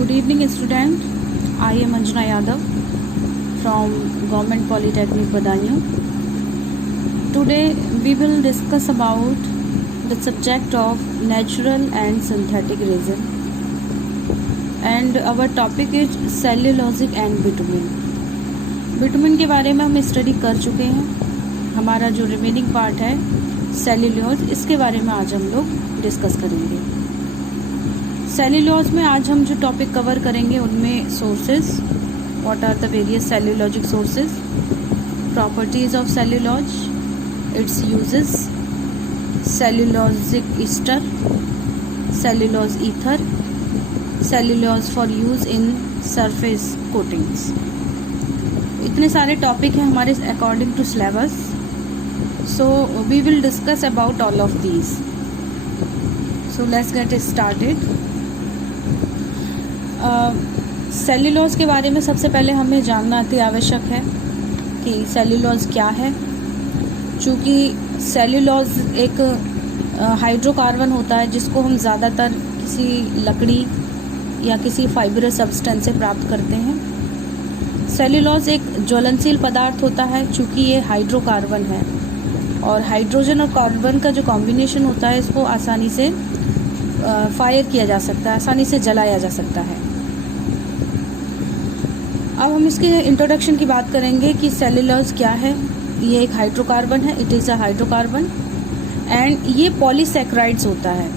Good evening, student. I am Anjana Yadav from Government Polytechnic Badayun. Today we will discuss about the subject of natural and synthetic resin, and our topic is cellulosic and bitumen. Bitumen के बारे में हम study कर चुके हैं. हमारा जो remaining part है सेल्यूलोज, इसके बारे में आज हम लोग डिस्कस करेंगे. सेल्यूलोज में आज हम जो टॉपिक कवर करेंगे उनमें sources, what are the various cellulosic sources, properties of cellulose, its uses, cellulosic ester, cellulose ether, cellulose for use in surface coatings. इतने सारे टॉपिक हैं हमारे according to syllabus, so we will discuss about all of these. So let's get started. Cellulose के बारे में सबसे पहले हमें जानना अति आवश्यक है कि सेल्यूलोज क्या है. चूँकि सेल्यूलोज एक हाइड्रोकार्बन होता है जिसको हम ज़्यादातर किसी लकड़ी या किसी फाइबरस सब्सटेंस से प्राप्त करते हैं. सेल्यूलोज एक ज्वलनशील पदार्थ होता है. चूँकि ये हाइड्रोकार्बन है और हाइड्रोजन और कार्बन का जो कॉम्बिनेशन होता है इसको आसानी से फायर किया जा सकता है, आसानी से जलाया जा सकता है. अब हम इसके इंट्रोडक्शन की बात करेंगे कि सेल्यूलोज क्या है. ये एक हाइड्रोकार्बन है, it is a hydrocarbon, and ये पॉलीसैकेराइड्स होता है.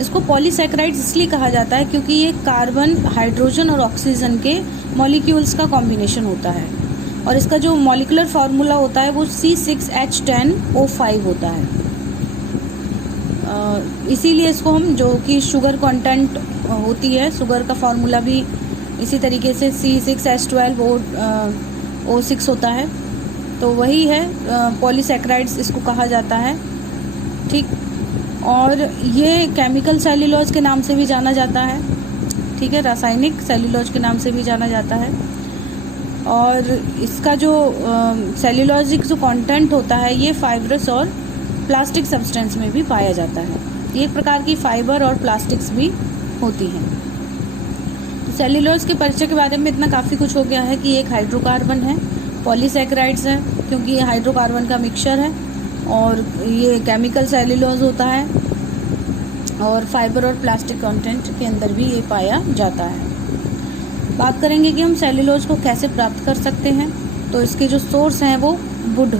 इसको पॉलीसैकेराइड्स इसलिए कहा जाता है क्योंकि ये कार्बन, हाइड्रोजन और ऑक्सीजन के मॉलिक्यूल्स का कॉम्बिनेशन होता है. और इसका जो मॉलिकुलर फार्मूला होता है वो C6H10O5 होता है. इसीलिए इसको हम, जो कि शुगर कंटेंट होती है, शुगर का फार्मूला भी इसी तरीके से C6H12O6 होता है. तो वही है, पॉलीसैकेराइड्स इसको कहा जाता है. ठीक. और ये केमिकल सेल्यूलोज के नाम से भी जाना जाता है. ठीक है, रासायनिक सेल्यूलोज के नाम से भी जाना जाता है. और इसका जो सेल्यूलोजिक जो कंटेंट होता है ये फाइब्रस और प्लास्टिक सब्सटेंस में भी पाया जाता है. ये एक प्रकार की फाइबर और प्लास्टिक्स भी होती हैं. तो सेल्यूलोज के परिचय के बारे में इतना काफ़ी कुछ हो गया है कि एक हाइड्रोकार्बन है, पॉलीसैकेराइड्स है क्योंकि ये हाइड्रोकार्बन का मिक्सचर है, और ये केमिकल सेल्यूलोज होता है, और फाइबर और प्लास्टिक कंटेंट के अंदर भी ये पाया जाता है. बात करेंगे कि हम सेल्यूलोज को कैसे प्राप्त कर सकते हैं. तो इसके जो सोर्स हैं वो वुड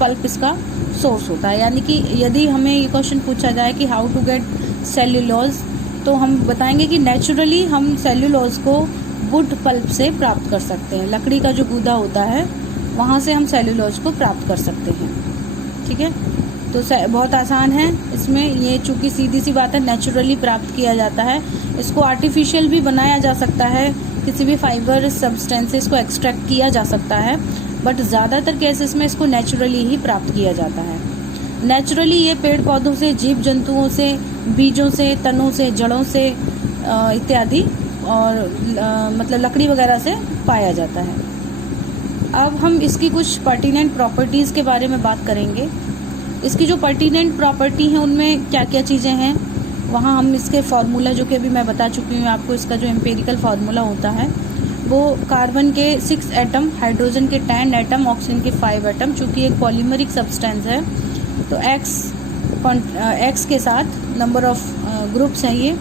पल्प इसका सोर्स होता है. यानी कि यदि हमें ये क्वेश्चन पूछा जाए कि हाउ टू गेट सेल्यूलोज, तो हम बताएंगे कि नेचुरली हम सेल्यूलोज को वुड पल्प से प्राप्त कर सकते हैं. लकड़ी का जो गूदा होता है वहाँ से हम सेल्यूलोज को प्राप्त कर सकते हैं. ठीक है, तो बहुत आसान है इसमें. ये चूँकि सीधी सी बात है, नेचुरली प्राप्त किया जाता है. इसको आर्टिफिशियल भी बनाया जा सकता है, किसी भी फाइबर सब्सटेंसेस को एक्सट्रैक्ट किया जा सकता है, बट ज़्यादातर केसेस में इसको नेचुरली ही प्राप्त किया जाता है. नेचुरली ये पेड़ पौधों से, जीव जंतुओं से, बीजों से, तनों से, जड़ों से इत्यादि, और मतलब लकड़ी वगैरह से पाया जाता है. अब हम इसकी कुछ पर्टिनेंट प्रॉपर्टीज़ के बारे में बात करेंगे. इसकी जो पर्टिनेंट प्रॉपर्टी हैं उनमें क्या क्या चीज़ें हैं, वहाँ हम इसके फार्मूला, जो कि अभी मैं बता चुकी हूँ आपको, इसका जो एम्पेरिकल फार्मूला होता है वो कार्बन के 6 एटम, हाइड्रोजन के 10 एटम, ऑक्सीजन के 5 एटम. चूँकि एक पॉलीमरिक सब्सटेंस है तो एक्स के साथ नंबर ऑफ ग्रुप्स हैं ये,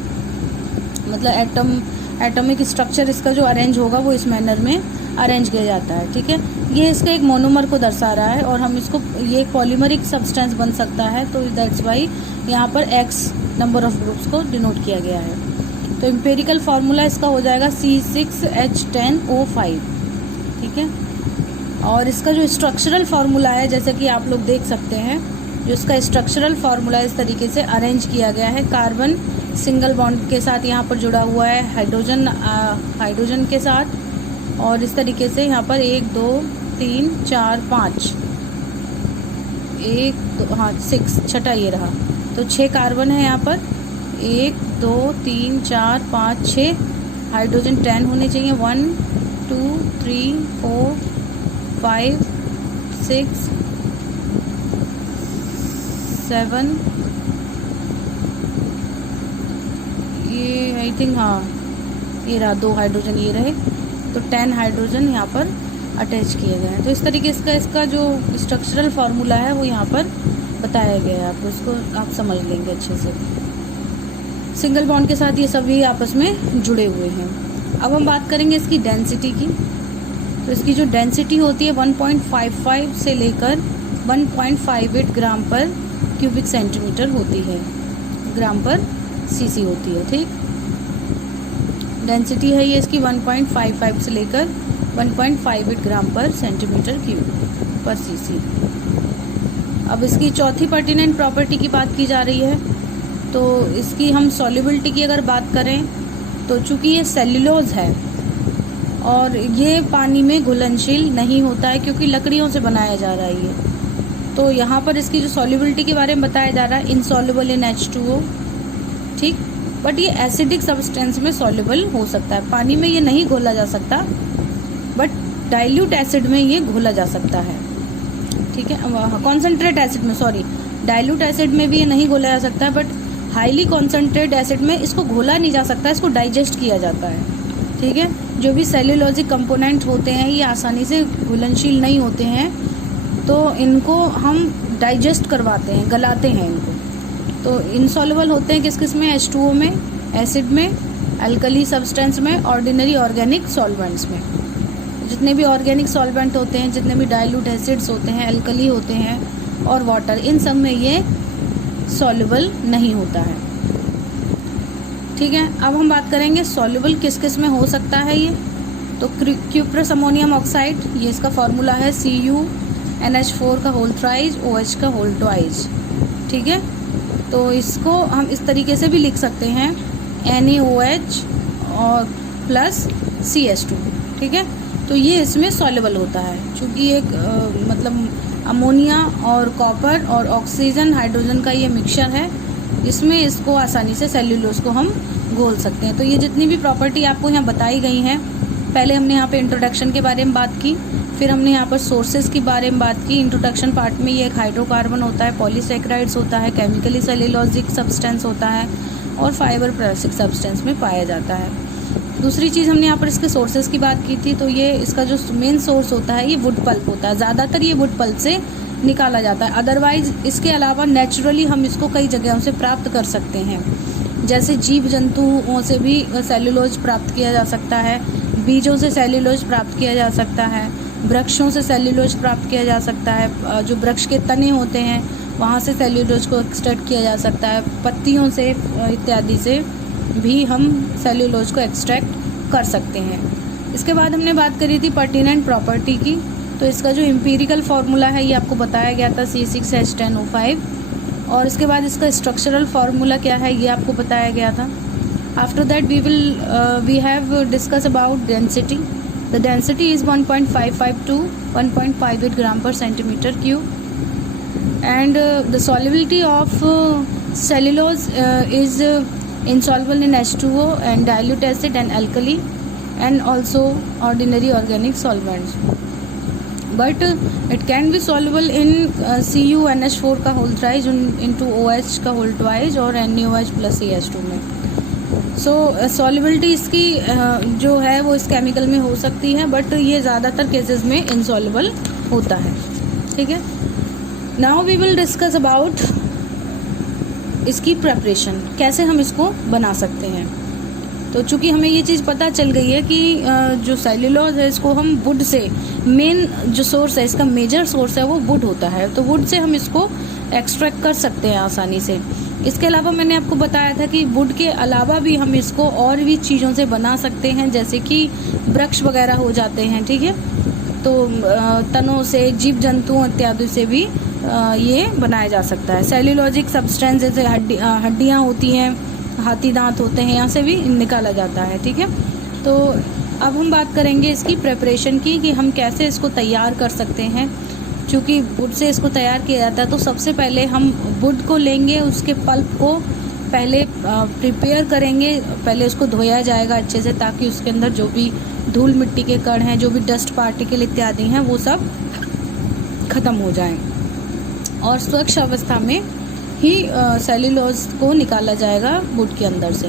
मतलब एटॉमिक स्ट्रक्चर इसका जो अरेंज होगा वो इस मैनर में अरेंज किया जाता है. ठीक है, ये इसका एक मोनोमर को दर्शा रहा है, और हम इसको, ये एक पॉलीमरिक सब्सटेंस बन सकता है, तो दैट्स वाई यहाँ पर एक्स नंबर ऑफ ग्रुप्स को डिनोट किया गया है. तो एम्पेरिकल फार्मूला इसका हो जाएगा C6H10O5. ठीक है, और इसका जो स्ट्रक्चरल फार्मूला है, जैसे कि आप लोग देख सकते हैं, जो इसका स्ट्रक्चरल फार्मूला इस तरीके से अरेंज किया गया है. कार्बन सिंगल बॉन्ड के साथ यहाँ पर जुड़ा हुआ है, हाइड्रोजन के साथ, और इस तरीके से यहाँ पर 1 2 3 4 5 1 2 हाँ 6 छठा ये रहा. तो 6 कार्बन है यहाँ पर, 1 2 3 4 5 6. हाइड्रोजन 10 होने चाहिए, 1 2 3 4 5 6 7, ये आई थिंक हाँ ये रहा 2 हाइड्रोजन ये रहे, तो 10 हाइड्रोजन यहाँ पर अटैच किए गए हैं। तो इस तरीके से इसका जो स्ट्रक्चरल फार्मूला है वो यहाँ पर बताया गया है आपको, इसको आप समझ लेंगे अच्छे से। सिंगल बॉन्ड के साथ ये सभी आपस में जुड़े हुए हैं। अब हम बात करेंगे इसकी डेंसिटी की। तो इसकी जो डेंसिटी होती है 1.55 से लेकर 1.58 ग्राम पर क्यूबिक सेंटीमीटर होती है, ग्राम पर सीसी होती है। ठीक, डेंसिटी है ये इसकी 1.55 से लेकर 1.58 ग्राम पर सेंटीमीटर क्यूब पर सीसी। अब इसकी चौथी पर्टिनेंट प्रॉपर्टी की बात की जा रही है। तो इसकी हम सॉल्युबिलिटी की अगर बात करें तो चूंकि ये सेल्यूलोज है और ये पानी में घुलनशील नहीं होता है क्योंकि लकड़ियों से बनाया जा रहा है ये, तो यहाँ पर इसकी जो सॉल्युबिलिटी के बारे में बताया जा रहा है इनसॉल्युबल इन H2O। ठीक, बट ये एसिडिक सब्सटेंस में सॉल्युबल हो सकता है, पानी में ये नहीं घोला जा सकता, बट डाइल्यूट एसिड में ये घोला जा सकता है। ठीक है, कॉन्सेंट्रेट एसिड में, सॉरी, डाइल्यूट एसिड में भी ये नहीं घोला जा सकता है, बट हाईली कॉन्सेंट्रेट एसिड में इसको घोला नहीं जा सकता, इसको डाइजेस्ट किया जाता है। ठीक है, जो भी सेल्यूलोजिक कंपोनेंट होते हैं ये आसानी से घुलनशील नहीं होते हैं, तो इनको हम डाइजेस्ट करवाते हैं, गलाते हैं इनको। तो इनसॉल्युबल होते हैं किस किस में, H2O में, एसिड में, अल्कली सब्सटेंस में, ऑर्डिनरी ऑर्गेनिक सॉल्वेंट्स में। जितने भी ऑर्गेनिक सॉल्वेंट होते हैं, जितने भी डाइल्यूट एसिड्स होते हैं, अल्कली होते हैं और वाटर, इन सब में ये सॉल्युबल नहीं होता है। ठीक है, अब हम बात करेंगे सॉल्युबल किस किस में हो सकता है ये। तो क्यूप्रस अमोनियम ऑक्साइड, ये इसका फॉर्मूला है CuNH4 का होल थ्राइज OH का होल ट्वाइज। ठीक है, तो इसको हम इस तरीके से भी लिख सकते हैं NaOH और प्लस CH2। ठीक है, तो ये इसमें सॉल्युबल होता है क्योंकि एक मतलब अमोनिया और कॉपर और ऑक्सीजन हाइड्रोजन का ये मिक्सचर है, इसमें इसको आसानी से सेल्यूलोज को हम घोल सकते हैं। तो ये जितनी भी प्रॉपर्टी आपको यहाँ बताई गई हैं, पहले हमने यहाँ पे इंट्रोडक्शन के बारे में बात की, फिर हमने यहाँ पर सोर्सेज के बारे में बात की। इंट्रोडक्शन पार्ट में ये एक हाइड्रोकार्बन होता है, पॉलीसैकेराइड्स होता है, केमिकली सेल्यूलोजिक सब्सटेंस होता है और फाइबर प्लास्टिक सब्सटेंस में पाया जाता है। दूसरी चीज़ हमने यहाँ पर इसके सोर्सेज की बात की थी, तो ये इसका जो मेन सोर्स होता है ये वुड पल्प होता है, ज़्यादातर ये वुड पल्प से निकाला जाता है। अदरवाइज इसके अलावा नेचुरली हम इसको कई जगहों से प्राप्त कर सकते हैं, जैसे जीव जंतुओं से भी सेल्यूलोज प्राप्त किया जा सकता है, बीजों से सेल्यूलोज प्राप्त किया जा सकता है, वृक्षों से सेल्यूलोज प्राप्त किया जा सकता है, जो वृक्ष के तने होते हैं वहाँ से सेल्यूलोज को एक्सट्रैक्ट किया जा सकता है, पत्तियों से इत्यादि से भी हम सेल्यूलोज को एक्सट्रैक्ट कर सकते हैं। इसके बाद हमने बात करी थी पर्टिनेंट प्रॉपर्टी की। तो इसका जो एम्पिरिकल फार्मूला है ये आपको बताया गया था C6H10O5, और इसके बाद इसका स्ट्रक्चरल फार्मूला क्या है ये आपको बताया गया था। After that we have discuss about density. The density is 1.55 to 1.58 gram per centimetre cube, and the solubility of cellulose is insoluble in H2O and dilute acid and alkali and also ordinary organic solvents, but it can be soluble in CuNH4 का whole thrice into OH का whole twice और NaOH plus CH2 में। सो solubility इसकी जो है वो इस chemical में हो सकती है, बट ये ज़्यादातर केसेस में insoluble होता है। ठीक है, now we will discuss about इसकी प्रेपरेशन, कैसे हम इसको बना सकते हैं। तो चूंकि हमें ये चीज़ पता चल गई है कि जो सेल्यूलोज है इसको हम वुड से, मेन जो सोर्स है इसका मेजर सोर्स है वो वुड होता है, तो वुड से हम इसको एक्सट्रैक्ट कर सकते हैं आसानी से। इसके अलावा मैंने आपको बताया था कि वुड के अलावा भी हम इसको और भी चीज़ों से बना सकते हैं, जैसे कि वृक्ष वगैरह हो जाते हैं। ठीक है, तो तनों से, जीव जंतुओं इत्यादि से भी ये बनाया जा सकता है। सेल्यूलोजिक सब्सटेंस जैसे हड्डियाँ होती हैं, हाथी दांत होते हैं, यहाँ से भी निकाला जाता है। ठीक है, तो अब हम बात करेंगे इसकी प्रेपरेशन की कि हम कैसे इसको तैयार कर सकते हैं। चूँकि वुड से इसको तैयार किया जाता है, तो सबसे पहले हम वुड को लेंगे, उसके पल्प को पहले प्रिपेयर करेंगे, पहले उसको धोया जाएगा अच्छे से ताकि उसके अंदर जो भी धूल मिट्टी के कण हैं, जो भी डस्ट पार्टिकल इत्यादि हैं वो सब ख़त्म हो जाएं, और स्वच्छ अवस्था में ही सेल्यूलोज को निकाला जाएगा वुड के अंदर से।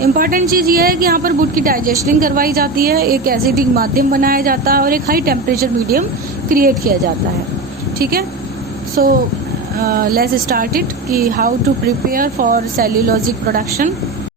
इम्पॉर्टेंट चीज़ ये है कि यहाँ पर वुड की डाइजेस्टिंग करवाई जाती है, एक एसिडिक माध्यम बनाया जाता है और एक हाई टेम्परेचर मीडियम क्रिएट किया जाता है। ठीक है, सो लेट्स स्टार्ट इट कि how to prepare for cellulosic production.